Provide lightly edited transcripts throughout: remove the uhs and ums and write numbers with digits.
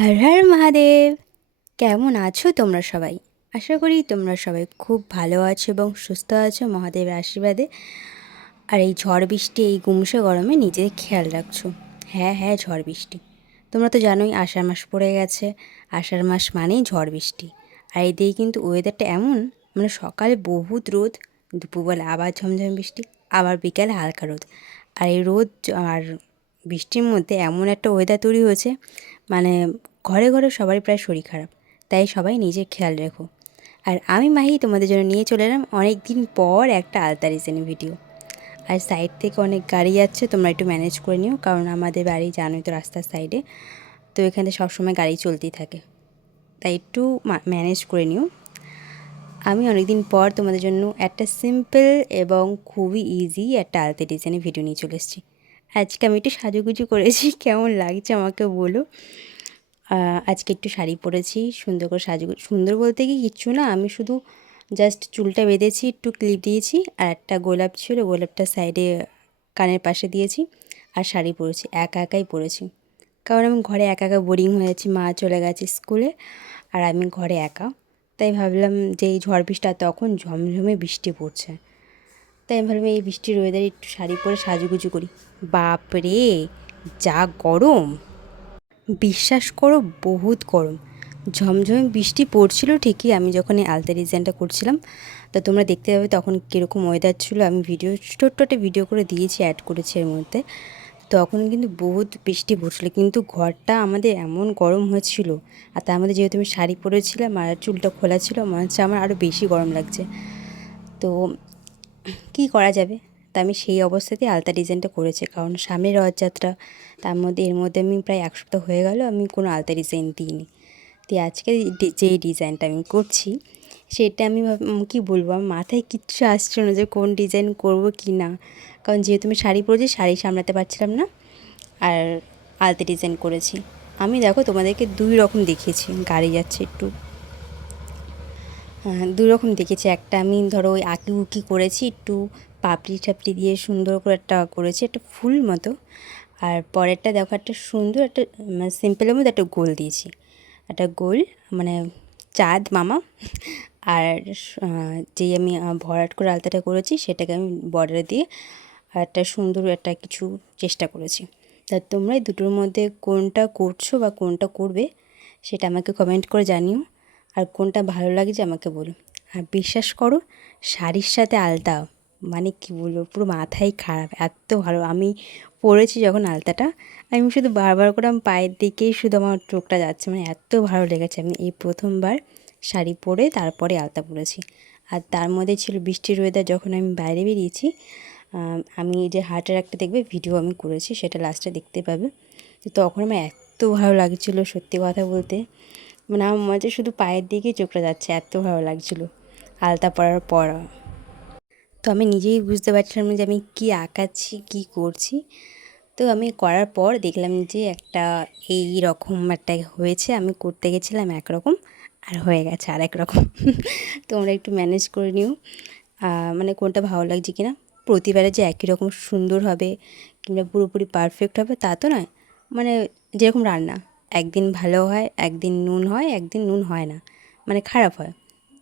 হর হর মহাদেব। কেমন আছো তোমরা সবাই? আশা করি তোমরা সবাই খুব ভালো আছো এবং সুস্থ আছো মহাদেবের আশীর্বাদে। আর এই ঝড় বৃষ্টি, এই গুমসে গরমে নিজের খেয়াল রাখছো। হ্যাঁ হ্যাঁ, ঝড় বৃষ্টি। তোমরা তো জানোই আষাঢ় মাস পড়ে গেছে। আষাঢ় মাস মানেই ঝড় বৃষ্টি। আর এই দিয়ে কিন্তু ওয়েদারটা এমন, মানে সকালে বহুত রোদ, দুপুরবেলা আবার ঝমঝম বৃষ্টি, আবার বিকালে হালকা রোদ। আর এই রোদ আর বৃষ্টির মধ্যে এমন একটা ওয়েদার তৈরি হয়েছে, মানে ঘরে ঘরে সবারই প্রায় শরীর খারাপ। তাই সবাই নিজের খেয়াল রেখো। আর আমি মাহি তোমাদের জন্য নিয়ে চলে এলাম অনেক দিন পর একটা আলতা ডিজাইনের ভিডিও। আর সাইড থেকে অনেক গাড়ি যাচ্ছে, তোমরা একটু ম্যানেজ করে নিও, কারণ আমাদের বাড়ি জানোই তো রাস্তার সাইডে, তো এখানে সবসময় গাড়ি চলতেই থাকে, তাই একটু ম্যানেজ করে নিও। আমি অনেকদিন পর তোমাদের জন্য একটা সিম্পল এবং খুবই ইজি একটা আলতা ডিজাইনের ভিডিও নিয়ে চলে এসেছি। আজকে আমি একটু সাজুগুজু করেছি, কেমন লাগছে আমাকে বলো। আজকে একটু শাড়ি পরেছি, সুন্দর করে সুন্দর বলতে কি কিচ্ছু না, আমি শুধু জাস্ট চুলটা বেঁধেছি, একটু ক্লিপ দিয়েছি, আর একটা গোলাপ ছিল, গোলাপটা সাইডে কানের পাশে দিয়েছি, আর শাড়ি পরেছি, একা একাই পরেছি, কারণ আমি ঘরে একা একা বোরিং হয়ে যাচ্ছি। মা চলে গেছে স্কুলে আর আমি ঘরে একা, তাই ভাবলাম যে এই ঝড় বৃষ্টি, তখন ঝমঝমে বৃষ্টি পড়ছে, তাই আমি ভাবলাম এই বৃষ্টির ওয়েদারে একটু শাড়ি পরে সাজুগুজু করি। বাপরে যা গরম, বিশ্বাস করো বহুত গরম। ঝমঝমে বৃষ্টি পড়ছিল ঠিকই, আমি যখন এই আলতা ডিজাইনটা করছিলাম, তা তোমরা দেখতে পাবে তখন কীরকম ওয়েদার ছিল। আমি ভিডিও ছোট্ট একটা ভিডিও করে দিয়েছি, অ্যাড করেছি এর মধ্যে। তখন কিন্তু বহুত বৃষ্টি পড়ছিল, কিন্তু ঘরটা আমাদের এমন গরম হয়েছিল, আর তার মধ্যে যেহেতু আমি শাড়ি পরেছিলাম আর চুলটা খোলা ছিল, মনে হচ্ছে আমার আরও বেশি গরম লাগছে। তো কী করা যাবে, তা আমি সেই অবস্থাতেই আলতা ডিজাইনটা করেছি, কারণ সামনের রথযাত্রা, তার মধ্যে এর মধ্যে আমি প্রায় এক সপ্তাহ হয়ে গেল আমি কোনো আলতা ডিজাইন দিইনি। তো আজকে যেই ডিজাইনটা আমি করছি, সেটা আমি কী বলবো, আমার মাথায় কিচ্ছু আসছে না যে কোন ডিজাইন করব কি না, কারণ যেহেতু আমি শাড়ি পরেছি, শাড়ি সামলাতে পারছিলাম না, আর আলতা ডিজাইন করেছি। আমি দেখো তোমাদেরকে দুই রকম দেখিয়েছি, গাড়ি যাচ্ছে একটু, দুই রকম দেখেছি। একটা আমি ধরো ওই আঁকি উকি করেছি, একটু পাপড়ি টাপড়ি দিয়ে সুন্দর করে একটা করেছি, একটা ফুল মতো। আর পরেরটা দেখো একটা সুন্দর একটা সিম্পলের মধ্যে একটা গোল দিয়েছি, একটা গোল মানে চাঁদ মামা। আর যেই আমি ভরাট করে আলতাটা করেছি, সেটাকে আমি বর্ডারে দিয়ে একটা সুন্দর একটা কিছু চেষ্টা করেছি। তা তোমরা এই দুটোর মধ্যে কোনটা করছো বা কোনটা করবে, সেটা আমাকে কমেন্ট করে জানিও, আর কোনটা ভালো লাগছে আমাকে বলো। আর বিশ্বাস করো, শাড়ির সাথে আলতা, মানে কী বলবো, পুরো মাথাই খারাপ, এত ভালো। আমি পরেছি যখন আলতাটা, আমি শুধু বারবার করে আমার পায়ের দিকেই শুধু আমার চোখটা যাচ্ছে, মানে এত ভালো লেগেছে। আমি এই প্রথমবার শাড়ি পরে তারপরে আলতা পরেছি, আর তার মধ্যে ছিল বৃষ্টির ওয়েদার। যখন আমি বাইরে বেরিয়েছি, আমি যে হার্টের একটা দেখবে ভিডিও আমি করেছি, সেটা লাস্টে দেখতে পাবে। তো তখন আমার এত ভালো লাগছিলো, সত্যি কথা বলতে, মানে আমার মনে হচ্ছে শুধু পায়ের দিকেই চোখটা যাচ্ছে, এত ভালো লাগছিলো আলতা পরার পর। তো আমি নিজেই বুঝতে পারছিলাম না যে আমি কী আঁকাচ্ছি, কী করছি। তো আমি করার পর দেখলাম যে একটা এই রকম একটা হয়েছে, আমি করতে গেছিলাম একরকম, আর হয়ে গেছে আর এক রকম। তোমরা একটু ম্যানেজ করে নিও, মানে কোনটা ভালো লাগছে কিনা। প্রতিবারে যে একই রকম সুন্দর হবে কিংবা পুরোপুরি পারফেক্ট হবে তা তো নয়, মানে যেরকম রান্না, একদিন ভালো হয়, একদিন নুন হয়, একদিন নুন হয় না, মানে খারাপ হয়।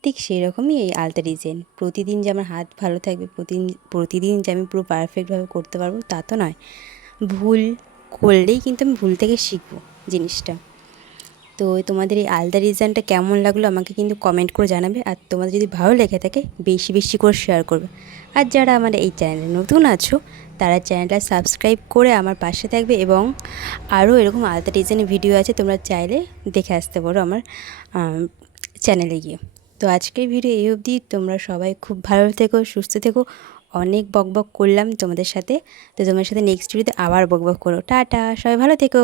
ঠিক সেই রকমই এই আলতা ডিজাইন, প্রতিদিন যে আমার হাত ভালো থাকবে, প্রতিদিন যে আমি পুরো পারফেক্টভাবে করতে পারবো তা তো নয়। ভুল করলেই কিন্তু আমি ভুল থেকে শিখবো জিনিসটা। তো তোমাদের এই আলতা ডিজাইনটা কেমন লাগলো আমাকে কিন্তু কমেন্ট করে জানাবে, আর তোমাদের যদি ভালো লেগে থাকে বেশি বেশি করে শেয়ার করবে। আর যারা আমার এই চ্যানেলে নতুন আছো, তারা চ্যানেলটা সাবস্ক্রাইব করে আমার পাশে থাকবে, এবং আরও এরকম আলতা ডিজাইনের ভিডিও আছে, তোমরা চাইলে দেখে আসতে পারো আমার চ্যানেলে গিয়ে। তো আজকের ভিডিও এই অবধি, তোমরা সবাই খুব ভালো থেকো, সুস্থ থেকো। অনেক বকবক করলাম তোমাদের সাথে, তো তোমাদের সাথে নেক্সট ভিডিওতে আবার বকবক করো। টাটা, সবাই ভালো থেকো।